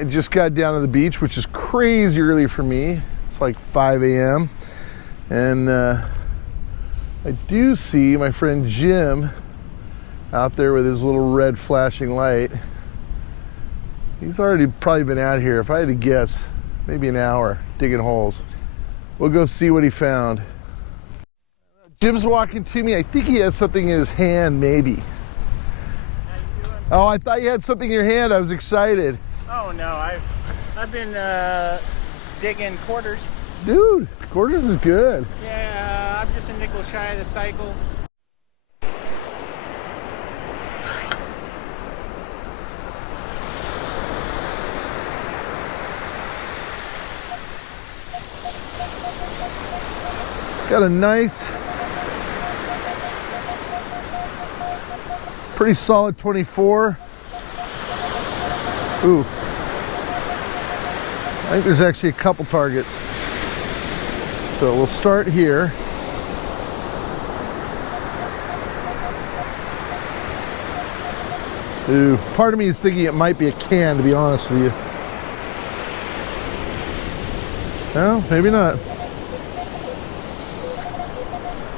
I just got down to the beach, which is crazy early for me. It's like 5 a.m. And I do see my friend Jim out there with his little red flashing light. He's already probably been out here, if I had to guess, maybe an hour digging holes. We'll go see what he found. Jim's walking to me. I think he has something in his hand, maybe. How you doing? Oh, I thought you had something in your hand. I was excited. Oh no, I've been digging quarters. Dude, quarters is good. Yeah, I'm just a nickel shy of the cycle. Got a nice, pretty solid 24. Ooh. I think there's actually a couple targets. So we'll start here. Ooh, part of me is thinking it might be a can, to be honest with you. Well, maybe not.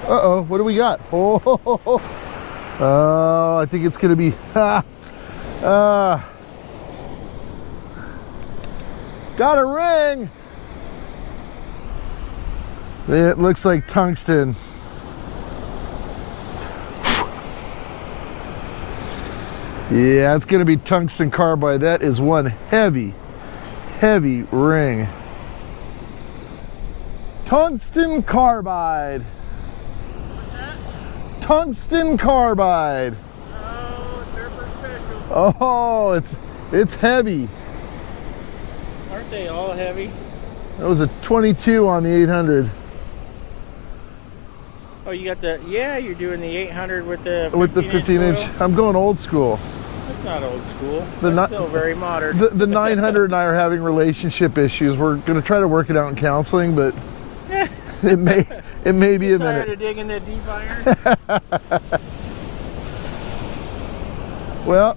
Uh-oh, what do we got? Oh, I think it's gonna be, got a ring. It looks like tungsten. Yeah, it's gonna be tungsten carbide. That is one heavy, heavy ring. Tungsten carbide. What's that? Tungsten carbide. Oh, surfer special. Oh, it's heavy. Aren't they all heavy? That was a 22 on the 800. Oh, you got the, yeah, you're doing the 800 with the 15 inch. coil? I'm going old school. That's not old school. The That's still very modern. The 900 and I are having relationship issues. We're going to try to work it out in counseling, but it may be a Tired minute. of digging the deep iron? Well,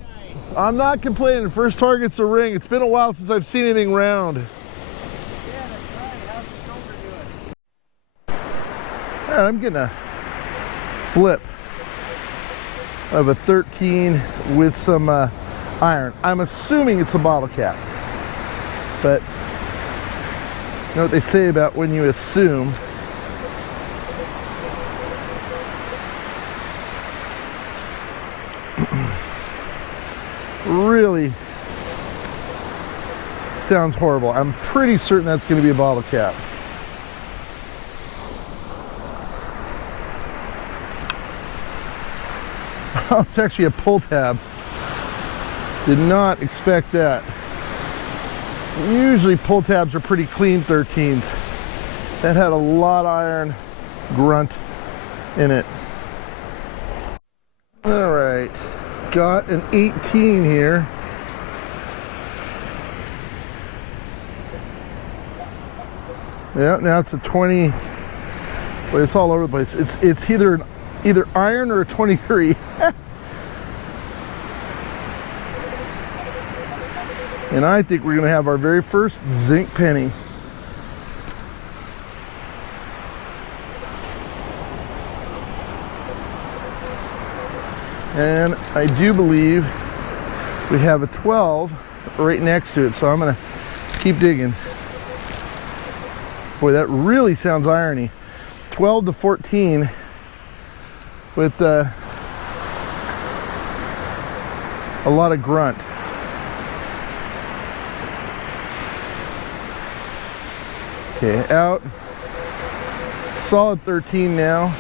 I'm not complaining. First target's a ring. It's been a while since I've seen anything round. Yeah, that's right. How's the shoulder doing? All right, I'm getting a flip of a 13 with some iron. I'm assuming it's a bottle cap, but you know what they say about when you assume. Really sounds horrible. I'm pretty certain that's going to be a bottle cap. Oh, it's actually a pull tab. Did not expect that. Usually pull tabs are pretty clean 13s. That had a lot of iron grunt in it. All right, got an 18 here. Yeah, now it's a 20. But it's all over the place. It's either iron or a 23. And I think we're going to have our very first zinc penny. And I do believe we have a 12 right next to it, so I'm going to keep digging. Boy, that really sounds irony. 12 to 14 with a lot of grunt. Okay, out. Solid 13 now.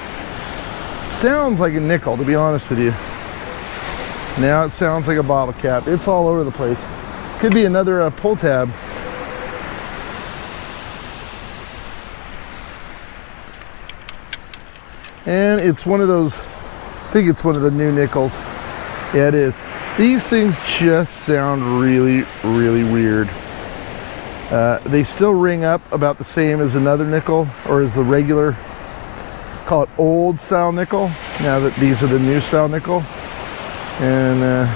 Sounds like a nickel, to be honest with you. Now it sounds like a bottle cap. It's all over the place. Could be another pull tab. And it's one of those, I think it's one of the new nickels. Yeah, it is. These things just sound really, really weird. They still ring up about the same as another nickel, or as the regular, call it old style nickel, now that these are the new style nickel. And I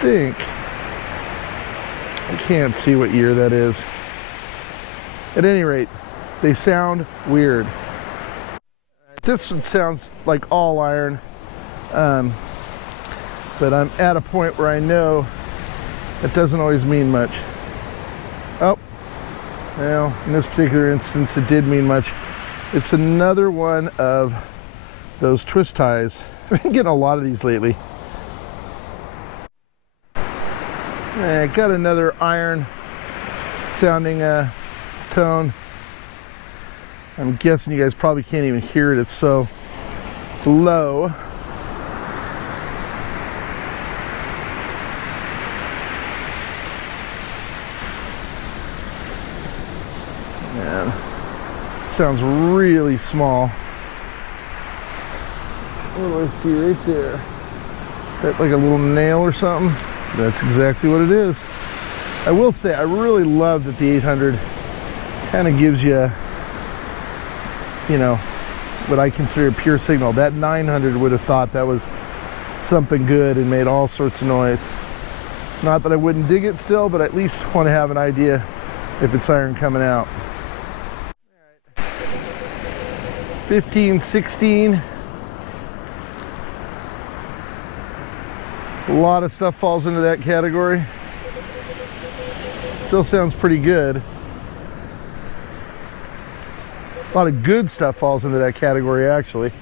think I can't see what year that is. At any rate, they sound weird. This one sounds like all iron, but I'm at a point where I know it doesn't always mean much. Oh, well, in this particular instance, it did mean much. It's another one of those twist ties. I've been getting a lot of these lately. I got another iron sounding tone. I'm guessing you guys probably can't even hear it. It's so low. Man, it sounds really small. What do I see right there? That like a little nail or something? That's exactly what it is. I will say, I really love that the 800 kind of gives you, you know, what I consider a pure signal. That 900 would have thought that was something good and made all sorts of noise. Not that I wouldn't dig it still, but at least want to have an idea if it's iron coming out. 15, 16. A lot of stuff falls into that category. Still sounds pretty good. A lot of good stuff falls into that category, actually.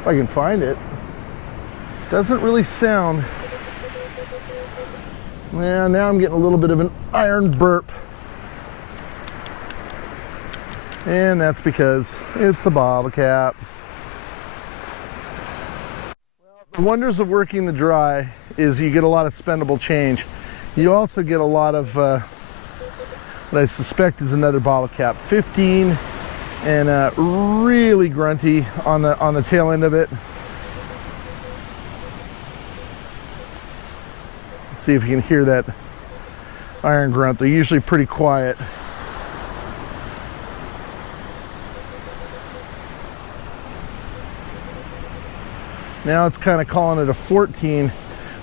If I can find it. Doesn't really sound... Yeah, now I'm getting a little bit of an iron burp. And that's because it's the bottle cap. The wonders of working the dry is you get a lot of spendable change. You also get a lot of what I suspect is another bottle cap. 15 and really grunty on the tail end of it. Let's see if you can hear that iron grunt. They're usually pretty quiet. Now it's kind of calling it a 14,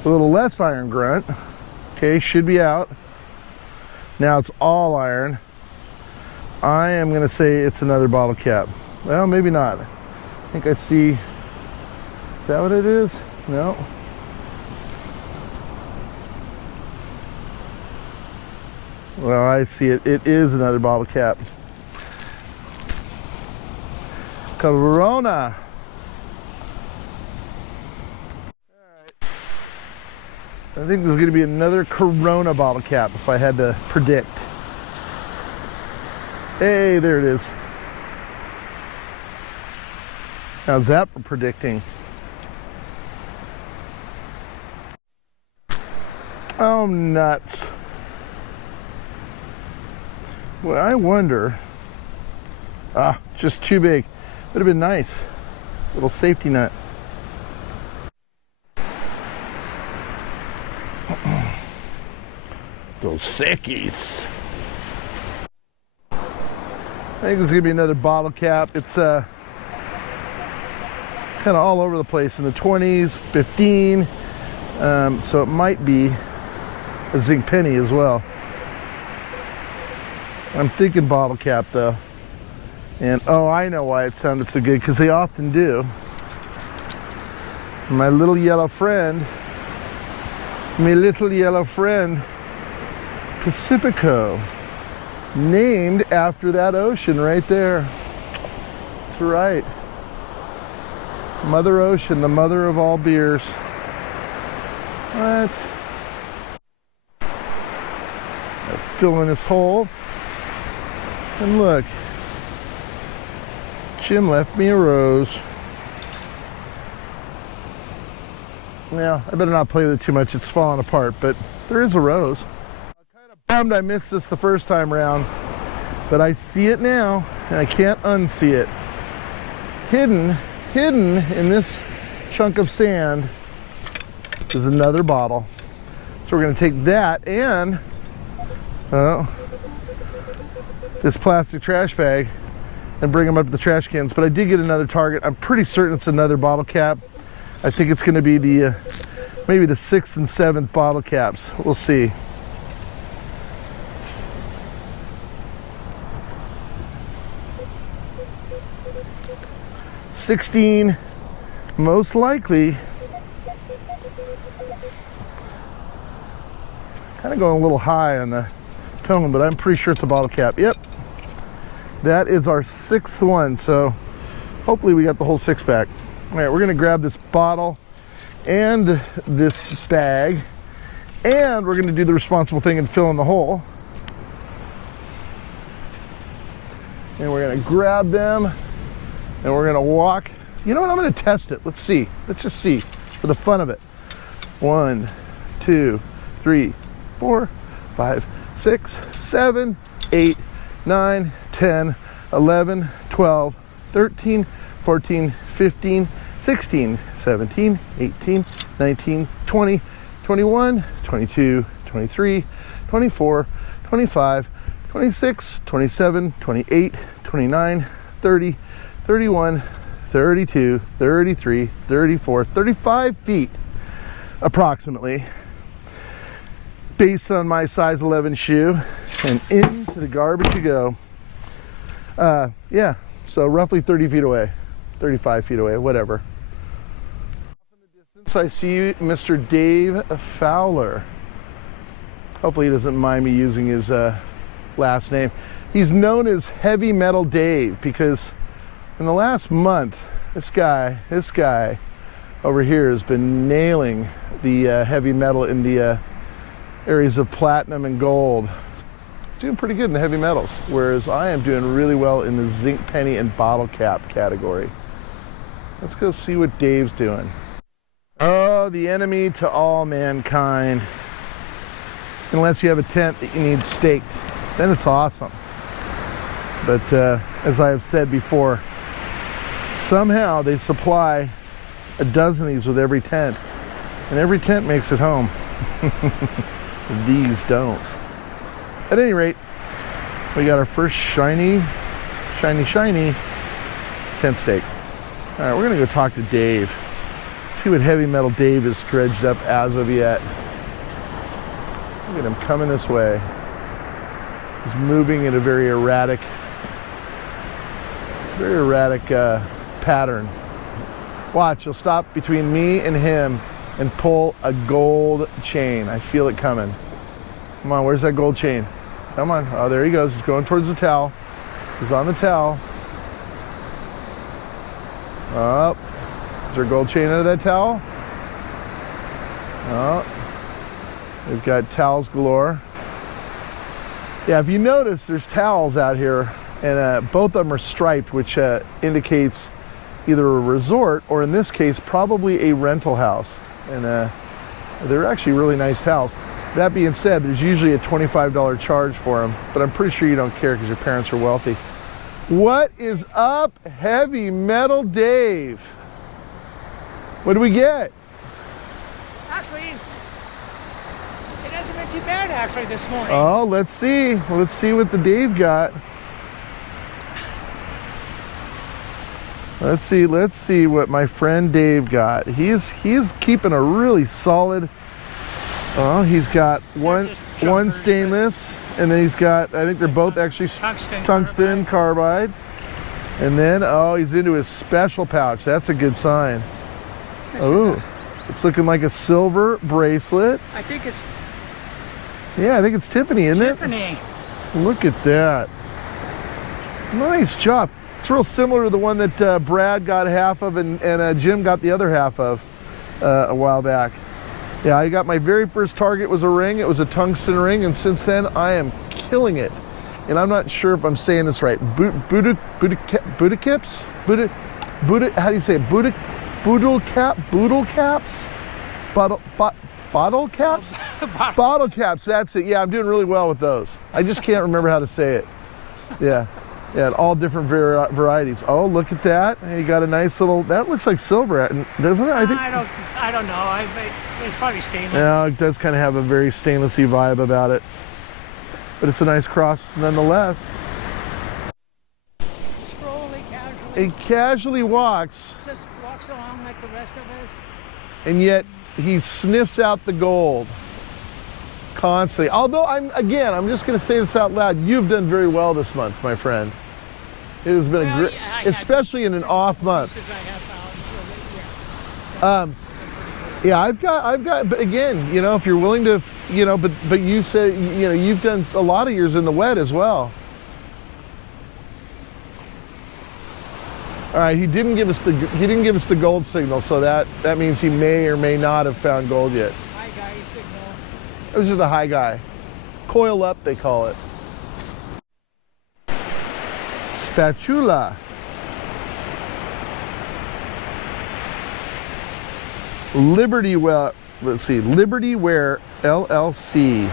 a little less iron grunt. Okay, should be out. Now it's all iron. I am going to say it's another bottle cap. Well, maybe not. I think I see. Is that what it is? No. Well, I see it. It is another bottle cap. Corona. I think there's going to be another Corona bottle cap if I had to predict. Hey, there it is. How's that for predicting? Oh, nuts. Well, I wonder. Just too big. Would have been nice. Little safety nut. Those sickies. I think this is gonna be another bottle cap. It's kind of all over the place in the 20s, 15. So it might be a zinc penny as well. I'm thinking bottle cap though. And oh, I know why it sounded so good, because they often do. My little yellow friend, Pacifico, named after that ocean right there. That's right. Mother Ocean, the mother of all beers. What? Fill in this hole. And look, Jim left me a rose. Yeah, I better not play with it too much. It's falling apart, but there is a rose. I'm kind of bummed I missed this the first time around, but I see it now, and I can't unsee it. Hidden in this chunk of sand is another bottle. So we're going to take that and this plastic trash bag and bring them up to the trash cans. But I did get another target. I'm pretty certain it's another bottle cap. I think it's going to be the maybe the 6th and 7th bottle caps. We'll see. $16, most likely. Kind of going a little high on the tone, but I'm pretty sure it's a bottle cap. Yep, that is our 6th one. So hopefully we got the whole 6-pack. All right, we're gonna grab this bottle and this bag, and we're gonna do the responsible thing and fill in the hole. And we're gonna grab them, and we're gonna walk. You know what, I'm gonna test it. Let's see, let's just see for the fun of it. 1, 2, 3, 4, 5, 6, 7, 8, 9, 10, 11, 12, 13, 14, 15, 16, 17, 18, 19, 20, 21, 22, 23, 24, 25, 26, 27, 28, 29, 30, 31, 32, 33, 34, 35 feet approximately, based on my size 11 shoe, and into the garbage you go. Yeah, so roughly 30 feet away, 35 feet away, whatever. In the distance, I see Mr. Dave Fowler. Hopefully he doesn't mind me using his last name. He's known as Heavy Metal Dave because in the last month, this guy over here has been nailing the heavy metal in the areas of platinum and gold. Doing pretty good in the heavy metals, whereas I am doing really well in the zinc penny and bottle cap category. Let's go see what Dave's doing. Oh, the enemy to all mankind. Unless you have a tent that you need staked, then it's awesome. But as I have said before, somehow they supply a dozen of these with every tent, and every tent makes it home. These don't. At any rate, we got our first shiny tent stake. All right, we're gonna go talk to Dave. See what Heavy Metal Dave is dredged up as of yet. Look at him coming this way. He's moving in a very erratic pattern. Watch, he'll stop between me and him and pull a gold chain. I feel it coming. Come on, where's that gold chain? Come on. Oh, there he goes. He's going towards the towel. He's on the towel. Oh, is there a gold chain under that towel? Oh, we've got towels galore. Yeah, if you notice, there's towels out here, and both of them are striped, which indicates either a resort or, in this case, probably a rental house. And they're actually really nice towels. That being said, there's usually a $25 charge for them, but I'm pretty sure you don't care because your parents are wealthy. What is up, Heavy Metal Dave? What do we get? Actually, it hasn't been too bad actually this morning. Oh, let's see. Let's see what the Dave got. Let's see what my friend Dave got. He's keeping a really solid. Oh, he's got one stainless, and then he's got, I think they're both actually tungsten carbide. And then, oh, he's into his special pouch. That's a good sign. Oh, it's looking like a silver bracelet. I think it's Yeah, I think it's Tiffany, isn't it? Tiffany. Look at that. Nice job. It's real similar to the one that Brad got half of and Jim got the other half of a while back. Yeah, I got my very first target was a ring. It was a tungsten ring, and since then I am killing it. And I'm not sure if I'm saying this right. Buddha caps? How do you say it? Boodle caps? Bottle caps? Bottle caps, that's it. Yeah, I'm doing really well with those. I just can't remember how to say it. Yeah, all different varieties. Oh, look at that. You got a nice little, that looks like silver, doesn't it? I don't know. It's probably stainless. Yeah, it does kind of have a very stainlessy vibe about it. But it's a nice cross nonetheless. Strolling casually. It casually walks. Just walks along like the rest of us. and yet he sniffs out the gold constantly. Although I'm just going to say this out loud. You've done very well this month, my friend. It has been a great, especially in an off month. Yeah, I've got, but again, you know, if you're willing to, you know, but you said, you know, you've done a lot of yours in the wet as well. All right, he didn't give us the gold signal, so that means he may or may not have found gold yet. High guy signal. It was just a high guy. Coil up, they call it. Spatula. Liberty Well, let's see, Liberty Wear LLC.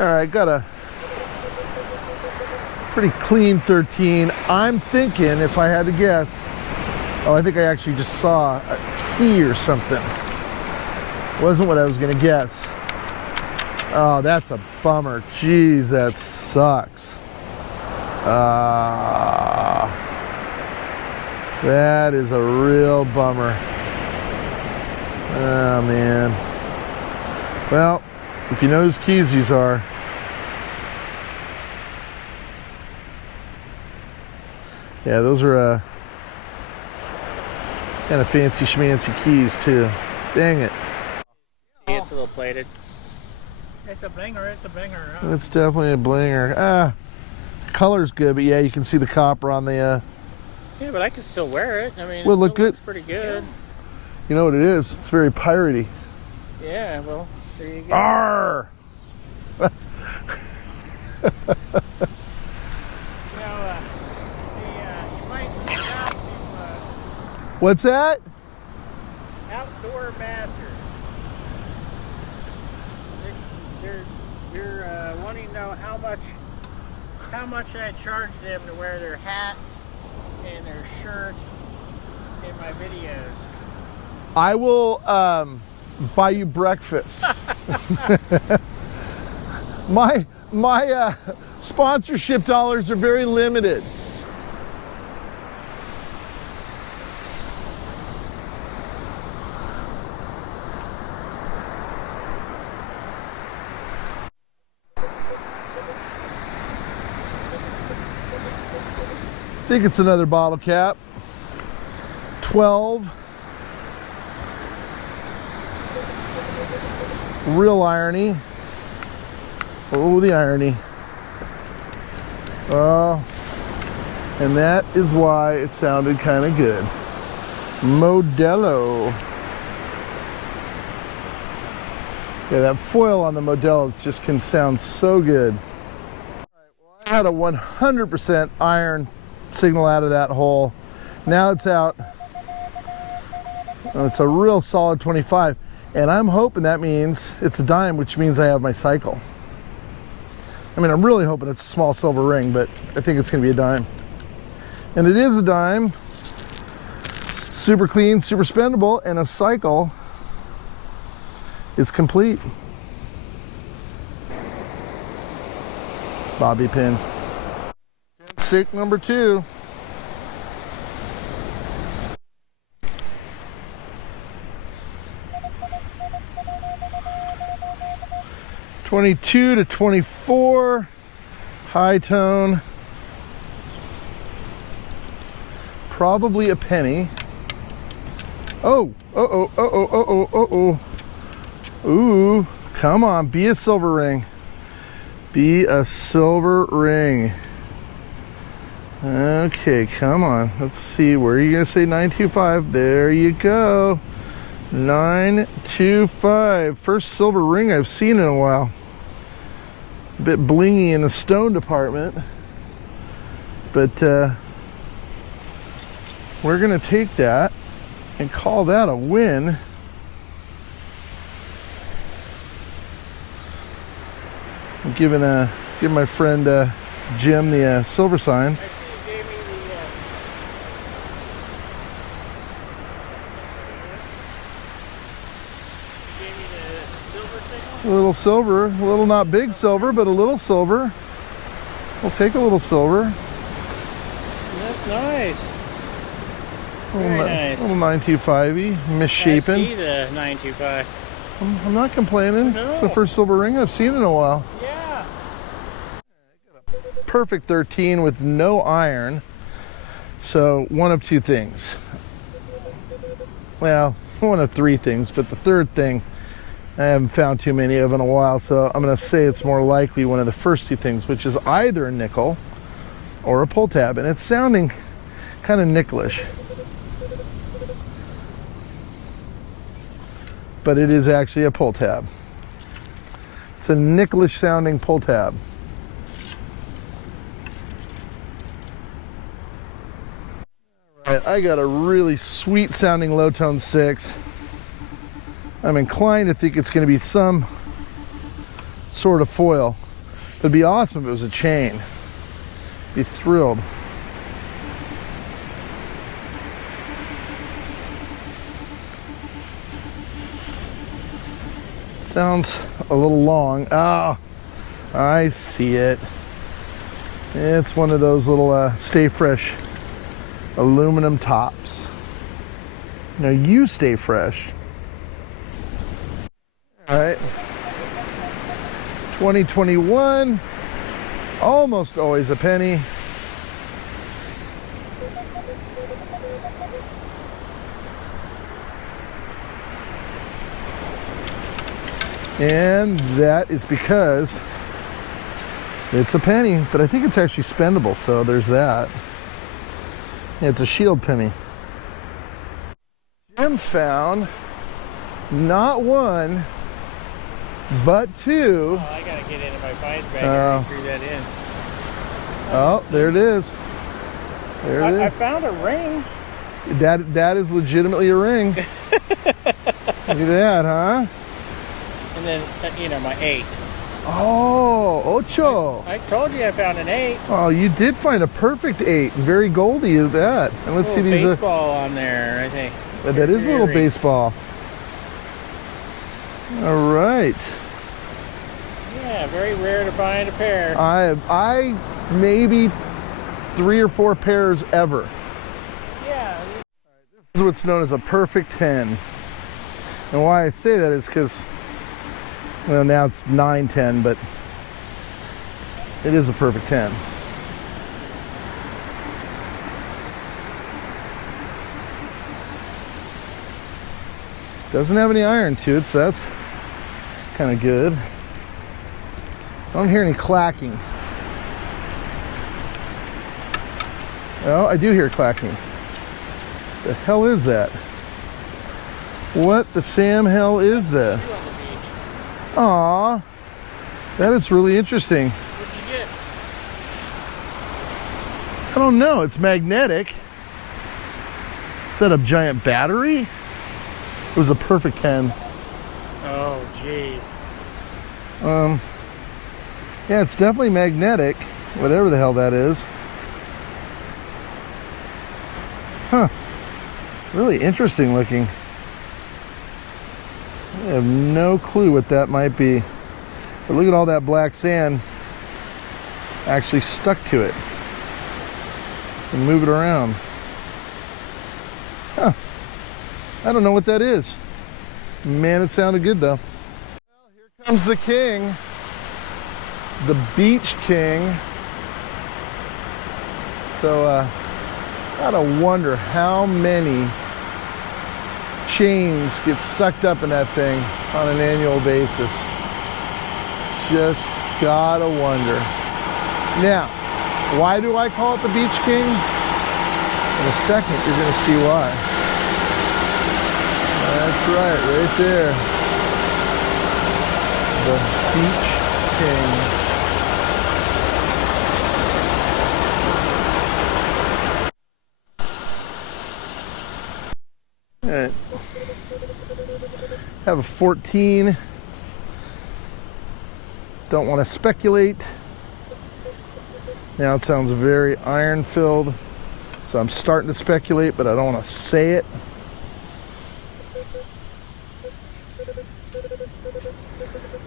All right, got a pretty clean 13. I'm thinking, if I had to guess, oh, I think I actually just saw a key or something. Wasn't what I was gonna guess. Oh, that's a bummer. Jeez, that sucks. That is a real bummer. Oh man. Well, if you know whose keys these are. Yeah, those are kind of fancy schmancy keys too. Dang it. It's a little plated. It's a blinger, it's a blinger. Huh? It's definitely a blinger. Color's good, but yeah, you can see the copper on the Yeah, but I can still wear it. I mean, well, it look still good. looks pretty good. You know what it is? It's very piratey. Yeah, well, there you go. Arr! You might have to, What's that? Outdoor Masters. You're wanting to know how much I charge them to wear their hat and their shirt in my videos. I will buy you breakfast. my sponsorship dollars are very limited. I think it's another bottle cap. 12. Real irony. Oh, the irony. Oh, and that is why it sounded kind of good. Modelo. Yeah, that foil on the Modelos just can sound so good. All right, well, I had a 100% iron signal out of that hole. Now it's out. Oh, it's a real solid 25. And I'm hoping that means it's a dime, which means I have my cycle. I mean, I'm really hoping it's a small silver ring, but I think it's gonna be a dime. And it is a dime. Super clean, super spendable, and a cycle is complete. Bobby pin. Stick number 2. $22 to $24, high tone, probably a penny. Oh, ooh, come on, be a silver ring. Be a silver ring. Okay, come on, let's see, where are you gonna say 925? There you go. 925, first silver ring I've seen in a while. A bit blingy in the stone department, but we're gonna take that and call that a win. I'm giving my friend Jim the silver sign. A little silver, a little not big silver, but a little silver. We'll take a little silver. That's nice. Very nice. Little 925-y, I misshapen. see the 925. I'm not complaining. No. It's the first silver ring I've seen in a while. Yeah. Perfect 13 with no iron. So one of two things. Well, one of three things, but the third thing I haven't found too many of in a while, so I'm going to say it's more likely one of the first two things, which is either a nickel or a pull tab, and it's sounding kind of nickelish. But it is actually a pull tab. It's a nickelish sounding pull tab. All right, I got a really sweet sounding low tone 6. I'm inclined to think it's going to be some sort of foil. It'd be awesome if it was a chain. Be thrilled. Sounds a little long. Ah, I see it. It's one of those little Stay Fresh aluminum tops. Now you stay fresh. All right. 2021, almost always a penny. And that is because it's a penny, but I think it's actually spendable, so there's that. Yeah, it's a shield penny. Jim found not one, but two. Oh, I gotta get into my finds bag and threw that in. Oh, there it is. There it I is. found a ring. That is legitimately a ring. Look at that, huh? And then, you know, my 8. Oh, ocho. I told you I found an 8. Oh, you did find a perfect 8. Very goldy is that. And let's see these. Baseball on there, I think. That is a little baseball. All right. Yeah, very rare to find a pair. I maybe 3 or 4 pairs ever. Yeah. This is what's known as a perfect 10. And why I say that is because, well, now it's 9-10, but it is a perfect 10. Doesn't have any iron to it, so that's kind of good. I don't hear any clacking. Oh, I do hear clacking. The hell is that? What the Sam hell is that? Aw, that is really interesting. What'd you get? I don't know, it's magnetic. Is that a giant battery? It was a perfect 10. Oh, jeez. Yeah, it's definitely magnetic, whatever the hell that is. Huh, really interesting looking. I have no clue what that might be. But look at all that black sand actually stuck to it. And move it around. Huh. I don't know what that is. Man, it sounded good though. Well, here comes the king. The Beach King. So, gotta wonder how many chains get sucked up in that thing on an annual basis. Just gotta wonder. Now, why do I call it the Beach King? In a second, you're gonna see why. That's right there. The Beach King. All right. Have a 14. Don't want to speculate. Now it sounds very iron filled, so I'm starting to speculate, but I don't want to say it.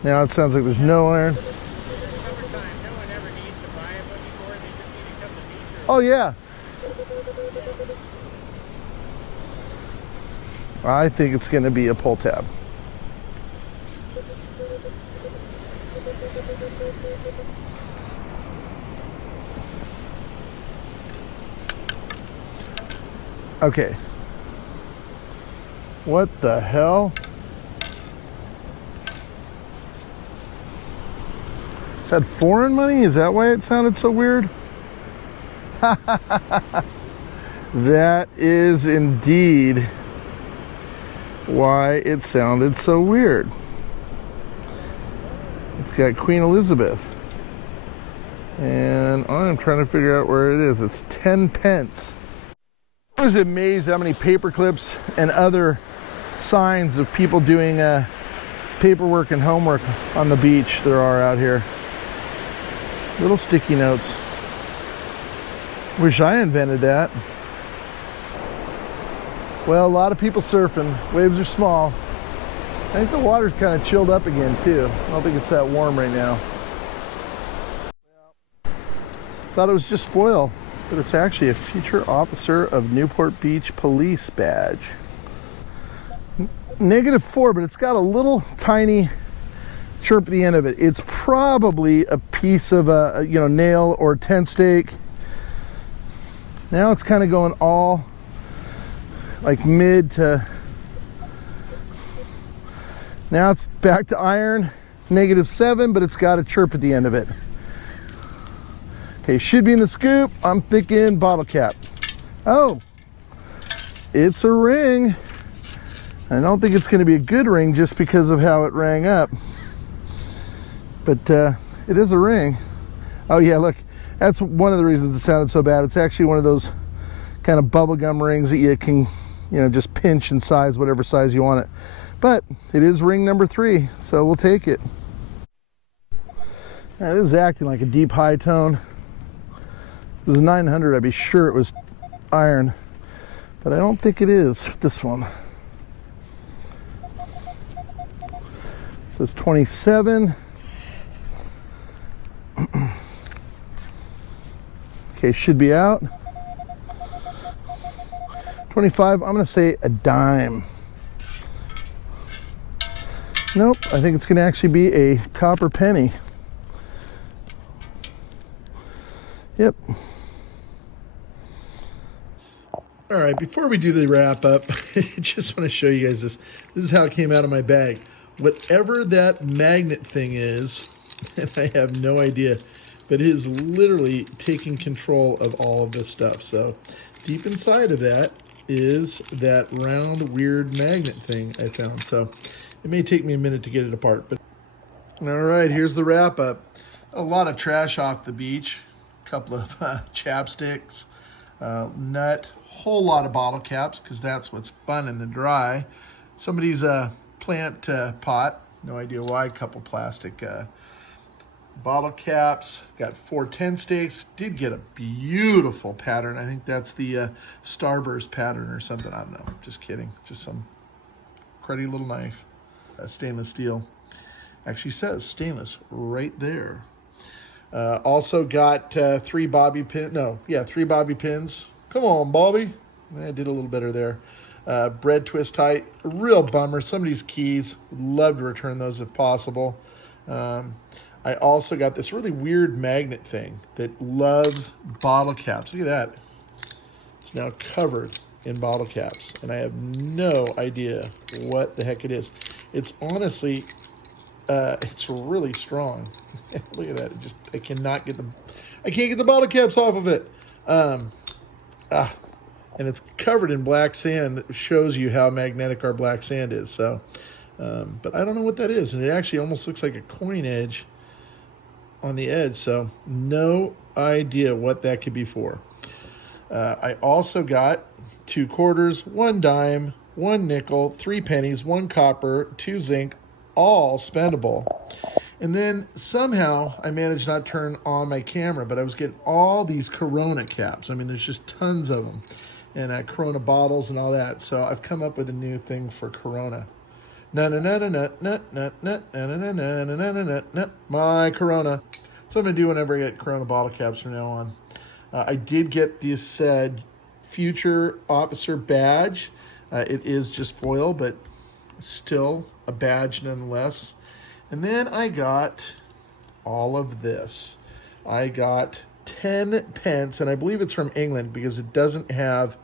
Now it sounds like there's no iron. Summertime, no one ever needs to buy a boogie board. They just need to come to the beach. Oh yeah. I think it's going to be a pull tab. Okay. What the hell? Is that foreign money? Is that why it sounded so weird? That is indeed why it sounded so weird. It's got Queen Elizabeth. And I'm trying to figure out where it is. It's 10 pence. I was amazed how many paper clips and other signs of people doing paperwork and homework on the beach there are out here. Little sticky notes. Wish I invented that. Well, a lot of people surfing. Waves are small. I think the water's kind of chilled up again too. I don't think it's that warm right now. Thought it was just foil, but it's actually a Future Officer of Newport Beach Police badge. -4, but it's got a little tiny chirp at the end of it. It's probably a piece of a nail or tent stake. Now it's kind of going all like mid to, now it's back to iron, -7, but it's got a chirp at the end of it. Okay, should be in the scoop. I'm thinking bottle cap. Oh, it's a ring. I don't think it's going to be a good ring just because of how it rang up. But it is a ring. Oh yeah, look, that's one of the reasons it sounded so bad. It's actually one of those kind of bubblegum rings that you can, just pinch and size whatever size you want it. But it is ring number 3, so we'll take it. Now, this is acting like a deep high tone. If it was 900, I'd be sure it was iron, but I don't think it is this one. It says 27. Okay, should be out. 25, I'm gonna say a dime. Nope, I think it's gonna actually be a copper penny. Yep. All right, before we do the wrap up, I just want to show you guys this. This is how it came out of my bag. Whatever that magnet thing is, and I have no idea, but it is literally taking control of all of this stuff. So deep inside of that is that round, weird magnet thing I found. So it may take me a minute to get it apart. But all right, here's the wrap up. A lot of trash off the beach. A couple of chapsticks, nut, whole lot of bottle caps because that's what's fun in the dry. Somebody's plant pot, no idea why, a couple plastic bottle caps. Got 4 tent stakes. Did get a beautiful pattern. I think that's the Starburst pattern or something. I don't know. Just kidding. Just some cruddy little knife. Stainless steel. Actually says stainless right there. Also got 3 bobby pins. No, yeah, 3 bobby pins. Come on, Bobby. I did a little better there. Bread twist tight. A real bummer. Somebody's keys. Would love to return those if possible. I also got this really weird magnet thing that loves bottle caps. Look at that. It's now covered in bottle caps, and I have no idea what the heck it is. It's honestly, it's really strong. Look at that. I can't get the bottle caps off of it. And it's covered in black sand that shows you how magnetic our black sand is. So, but I don't know what that is. And it actually almost looks like a coin edge on the edge. So no idea what that could be for. I also got 2 quarters, 1 dime, 1 nickel, 3 pennies, 1 copper, 2 zinc, all spendable. And then somehow I managed not to turn on my camera, but I was getting all these Corona caps. I mean, there's just tons of them, and Corona bottles and all that. So I've come up with a new thing for Corona. My Corona. So I'm gonna do whenever I get Corona bottle caps from now on. I did get this Future Officer badge. It is just foil, but still a badge nonetheless. And then I got all of this. I got 10 pence, and I believe it's from England because it doesn't have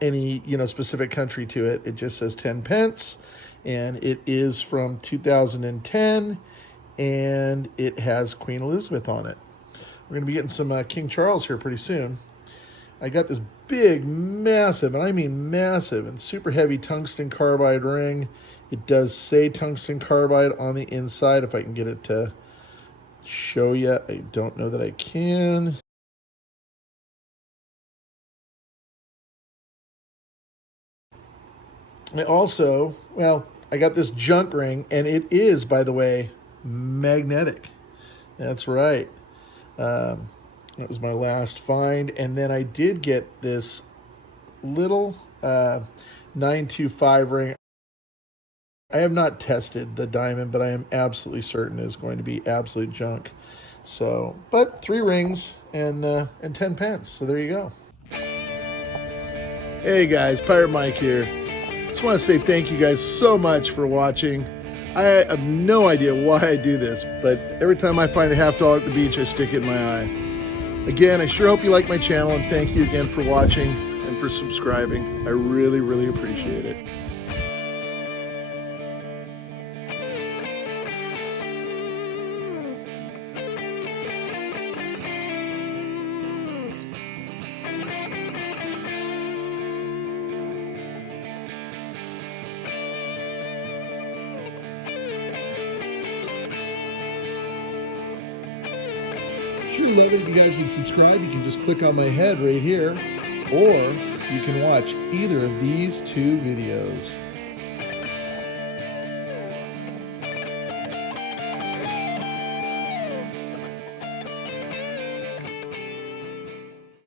any specific country to it. It just says 10 pence, and it is from 2010, and it has Queen Elizabeth on it. We're going to be getting some King Charles here pretty soon. I got this big, massive, and I mean massive, and super heavy tungsten carbide ring. It does say tungsten carbide on the inside. If I can get it to show you, I don't know that I can. I also, well, I got this junk ring, and it is, by the way, magnetic. That's right. That was my last find. And then I did get this little 925 ring. I have not tested the diamond, but I am absolutely certain it's going to be absolute junk. So, but 3 rings and 10 pence. So there you go. Hey guys, Pirate Mike here. Just want to say thank you guys so much for watching. I have no idea why I do this, but every time I find a $50 at the beach, I stick it in my eye. Again, I sure hope you like my channel, and thank you again for watching and for subscribing. I really, really appreciate it. Sure love it if you guys would subscribe. You can just click on my head right here, or you can watch either of these 2 videos.